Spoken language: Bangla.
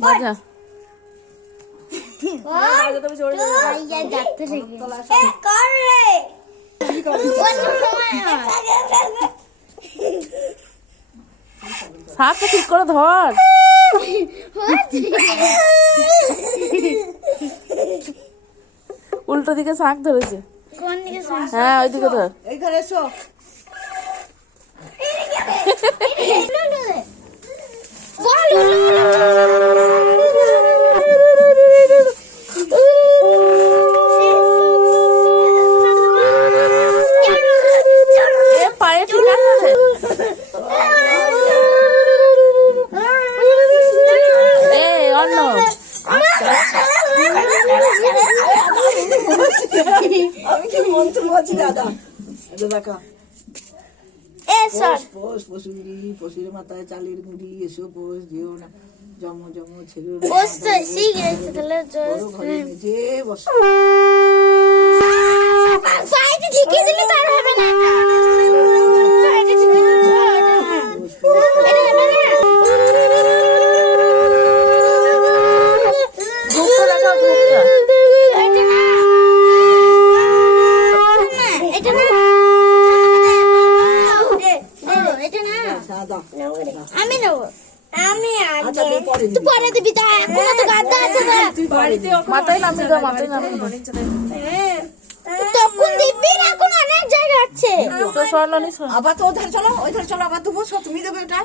বাজা শাকটা ঠিক করে ধর। উল্টো দিকে শাক ধরেছে। হ্যাঁ ওইদিকে ধর। এইখানে এসো। আমি কি মন্ত্র বলছি দাদা? দেখা পশুর মাথায় চালের গুঁড়ি এসো পোষ যেও না জম জম ছেলে যে বস আমি নেবো। আমি তুই পরে দিবি তা এখনো তো গাদা আছে না মাথায় নামিয়ে দাও মাথায় নামিয়ে তখন দিবি না এখন অনেক জায়গা আছে তো সরল নি আবার তো ওধার চলো ওইধার চলো আবার দেবো তুমি দেবে ওটা